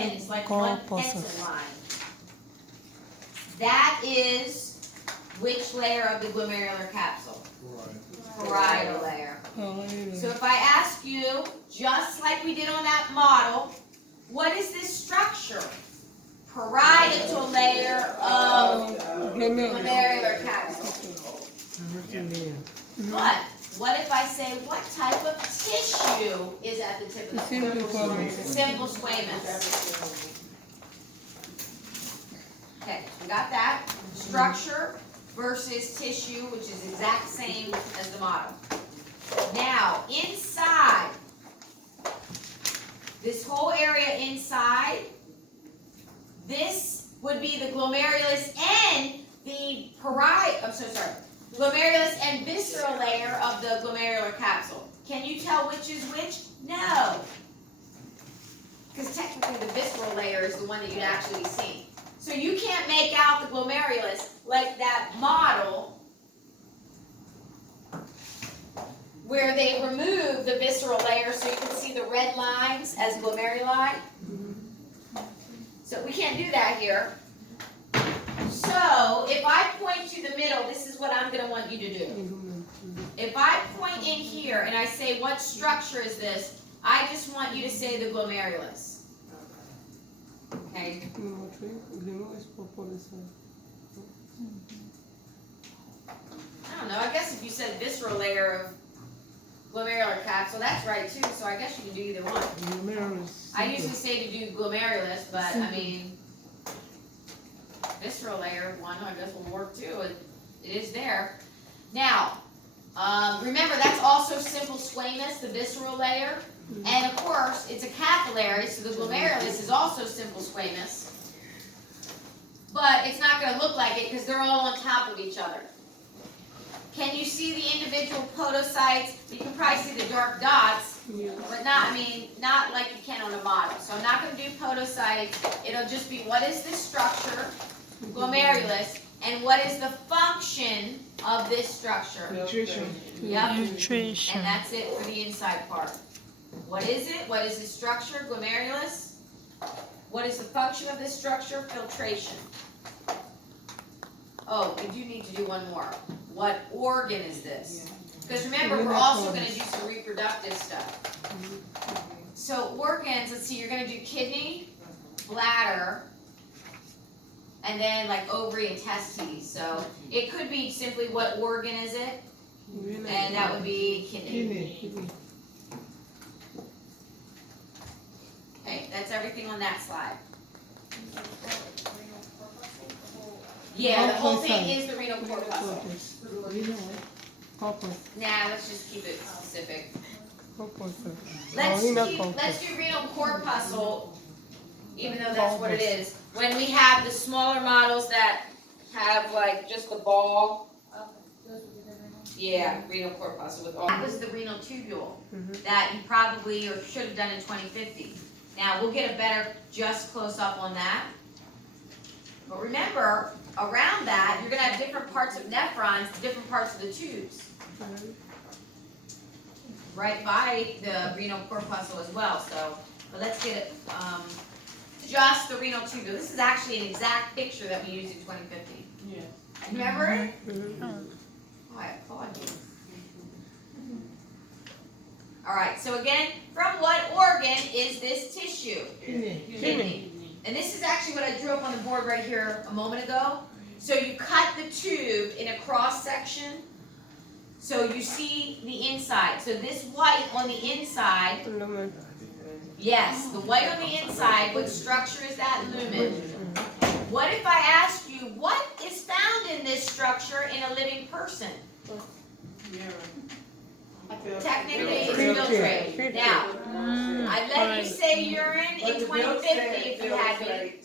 and it's like one pencil line. That is which layer of the glomerular capsule? Parietal layer. So if I ask you, just like we did on that model, what is this structure? Parietal layer of glomerular capsule. But what if I say, what type of tissue is at the tip of the simple squamous? Okay, we got that. Structure versus tissue, which is exact same as the model. Now, inside, this whole area inside, this would be the glomerulus and the glomerulus and visceral layer of the glomerular capsule. Can you tell which is which? No. Because technically the visceral layer is the one that you'd actually see. So you can't make out the glomerulus like that model where they remove the visceral layer so you can see the red lines as glomeruli. So we can't do that here. So if I point to the middle, this is what I'm going to want you to do. If I point in here and I say, what structure is this? I just want you to say the glomerulus. Okay? I don't know. I guess if you said visceral layer of glomerular capsule, that's right too. So I guess you can do either one. I usually say to do glomerulus, but I mean, visceral layer one, I guess will work too. It is there. Now, remember that's also simple squamous, the visceral layer. And of course, it's a capillary, so the glomerulus is also simple squamous. But it's not going to look like it because they're all on top of each other. Can you see the individual podocytes? You can probably see the dark dots, but not like you can on a model. So I'm not going to do podocytes. It'll just be what is the structure, glomerulus, and what is the function of this structure? Nutrition. Yep. Nutrition. And that's it for the inside part. What is it? What is the structure? Glomerulus. What is the function of this structure? Filtration. Oh, we do need to do one more. What organ is this? Because remember, we're also going to do some reproductive stuff. So organs, let's see, you're going to do kidney, bladder, and then like ovary and testes. So it could be simply what organ is it? And that would be kidney. Okay, that's everything on that slide. Yeah, the whole thing is the renal corpuscle. Nah, let's just keep it specific. Let's do renal corpuscle, even though that's what it is. When we have the smaller models that have like just the ball. Yeah, renal corpuscle with all. That was the renal tubule that you probably or should have done in 2050. Now we'll get a better just close up on that. But remember, around that, you're going to have different parts of nephrons, different parts of the tubes. Right by the renal corpuscle as well. So, but let's get it, just the renal tubule. This is actually an exact picture that we used in 2050. Yeah. Remember it? Oh, I applaud you. All right, so again, from what organ is this tissue? Kidney. And this is actually what I drew up on the board right here a moment ago. So you cut the tube in a cross section. So you see the inside. So this white on the inside, yes, the white on the inside, what structure is that? Lumen. What if I ask you, what is found in this structure in a living person? Technically, it's filtrate. Now, I let you say urine in 2050 if you had me.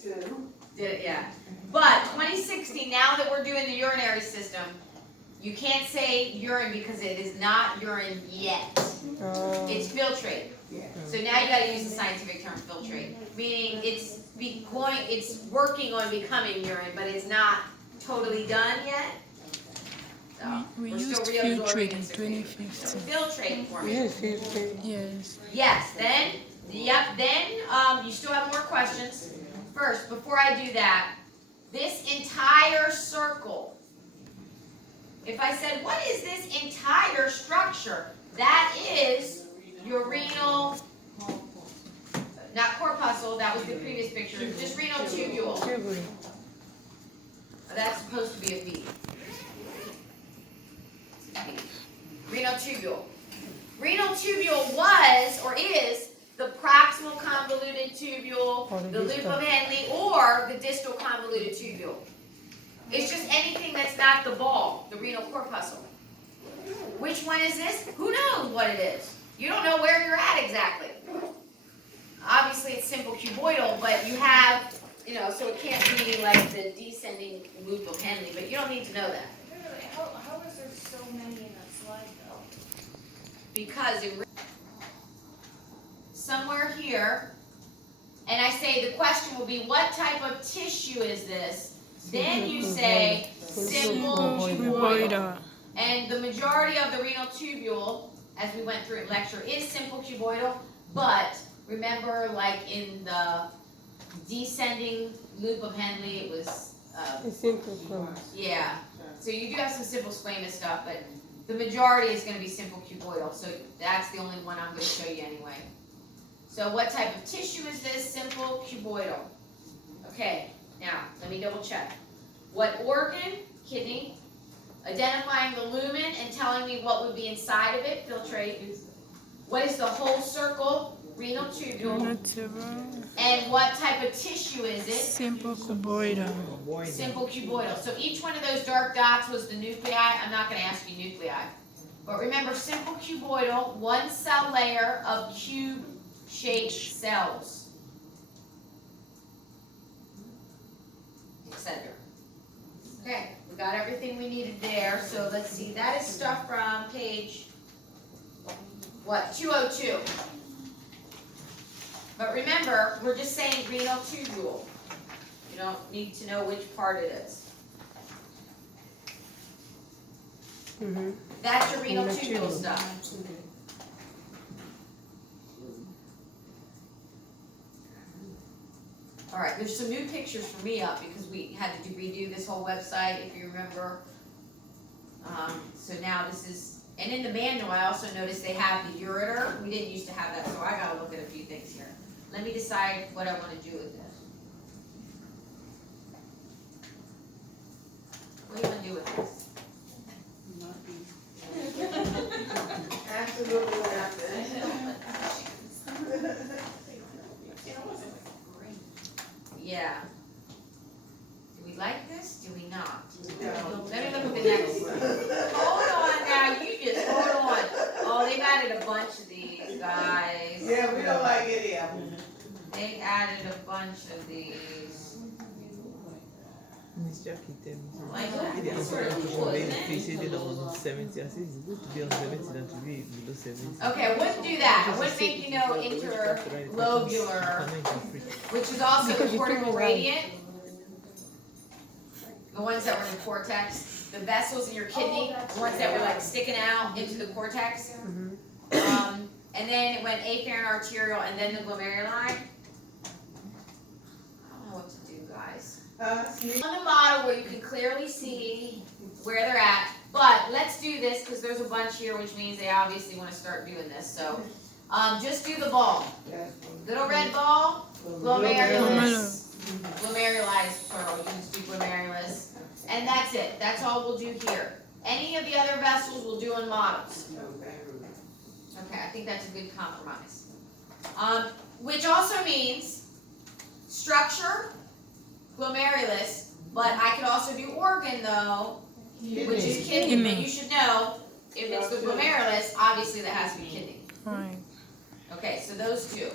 Did it, yeah. But 2060, now that we're doing the urinary system, you can't say urine because it is not urine yet. It's filtrate. So now you got to use the scientific term filtrate, meaning it's working on becoming urine, but it's not totally done yet. So We we're used still reabsorbing filtrate in and secreting. 2050. Filtrate for me. Yes. Yes. Then Yep, then, you still have more questions. First, before I do that, this entire circle, if I said, what is this entire structure? That is your renal, not corpuscle, that was the previous picture, just renal tubule. That's supposed to be a V. Renal tubule. Renal tubule was, or is, the proximal convoluted tubule, the loop of Henle, or the distal convoluted tubule. It's just anything that's not the ball, the renal corpuscle. Which one is this? Who knows what it is? You don't know where you're at exactly. Obviously it's simple cuboidal, but you have, so it can't be like the descending loop of Henle, but you don't need to know that. How is there so many in that slide though? Because somewhere here, and I say the question will be, what type of tissue is this? Then you say simple cuboidal. And the majority of the renal tubule, as we went through in lecture, is simple cuboidal, but remember, like in the descending loop of Henle, it was, yeah. So you do have some simple squamous stuff, but the majority is going to be simple cuboidal, so that's the only one I'm going to show you anyway. So what type of tissue is this? Simple cuboidal. Okay, now let me double check. What organ? Kidney. Identifying the lumen and telling me what would be inside of it, filtrate. What is the whole circle? Renal tubule. And what type of tissue is it? Simple cuboidal. Simple cuboidal. So each one of those dark dots was the nuclei. I'm not going to ask you nuclei. But remember, simple cuboidal, one cell layer of cube-shaped cells. Etc. Okay, we got everything we needed there. So let's see. That is stuff from page, 202. But remember, we're just saying renal tubule. You don't need to know which part it is. That's your renal tubule stuff. All right, there's some new pictures for me up because we had to redo this whole website, if you remember. So now this is, and in the manual, I also noticed they have the ureter. We didn't used to have that, so I got to look at a few things here. Let me decide what I want to do with this. What do you want to do with this? Absolutely nothing. Yeah. Do we like this? Do we not? No. Let me look at the next one. Hold on now, you just hold on. Oh, they've added a bunch of these, guys. Yeah, we don't like any of them. They added a bunch of these. Miss Jackie tell me. Like that. Ele It's sort of cool, isn't it? ele on 70. I said it's good to be on 70 than to be below 70. Okay, I wouldn't do that. I wouldn't make you know interlobular, which is also the cortical radiant. The ones that were in the cortex, the vessels in your kidney, the ones that were like sticking out into the cortex. And then it went afferent arterial and then the glomeruli. I don't know what to do, guys. On the model where you can clearly see where they're at, but let's do this because there's a bunch here, which means they obviously want to start doing this. So just do the ball. Little red ball, glomerulus. Glomeruli is plural, you can just do glomerulus. And that's it. That's all we'll do here. Any of the other vessels we'll do in models. Okay, I think that's a good compromise. Which also means structure, glomerulus, but I could also do organ though, which is kidney. But you should know, if it's the glomerulus, obviously that has to be kidney. Right. Okay, so those two,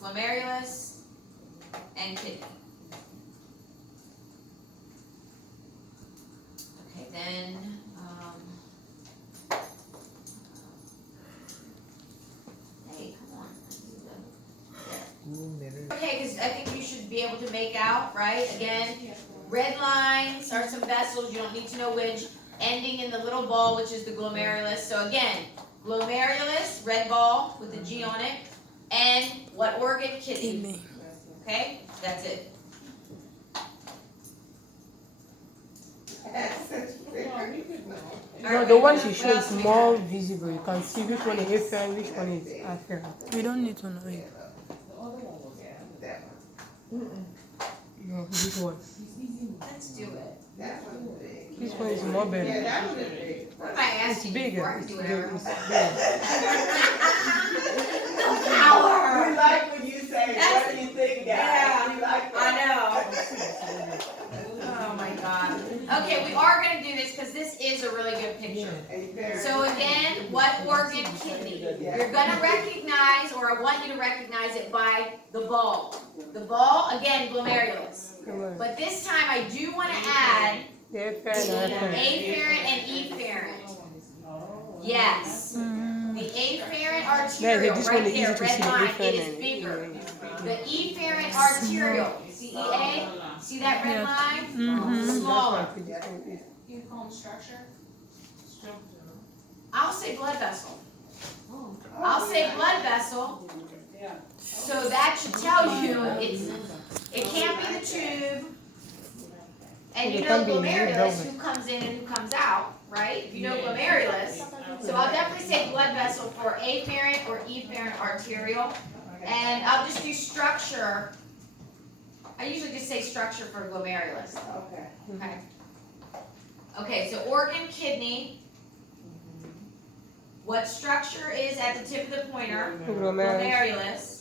glomerulus and kidney. Okay, then, hey, come on. Okay, because I think you should be able to make out, right? Again, red lines are some vessels, you don't need to know which, ending in the little ball, which is the glomerulus. So again, glomerulus, red ball with the G on it. and what organ? Kidney. Okay, that's it. No, the one she showed is more visible. You can see which one is afferent, which one is afferent. We don't need to know it. No, this one. Let's do it. This one is more better. Yeah, that was big. What am I It's asking you bigger. for? I can It's do bigger. whatever. It's bigger. We Power. like when you say, what do you think, guys? We like that. Oh my God. Okay, we are gonna do this because this is a really good picture. So again, what organ? Kidney. You're gonna recognize, or I want you to recognize it by the ball. The ball, again, glomerulus. Correct. But this time I do wanna add The afferent and afferent. afferent and efferent. Yes. The afferent Yeah, arterial, this one right is easy there, to red see. The line, it afferent is and bigger. The efferent arterial, CEA, see that red line? Smaller. You call them structure? I'll say blood vessel. I'll say blood vessel. So that should tell you it can't be the tube. And you It know can be glomerulus, moved who comes in and who comes out, right? If you know glomerulus. So I'll definitely say blood vessel for afferent or efferent arterial. And I'll just do structure. I usually just say structure for glomerulus. Okay. Okay. Okay, so organ, kidney. What structure is at the tip of the pointer? Glomerulus. Glomerulus.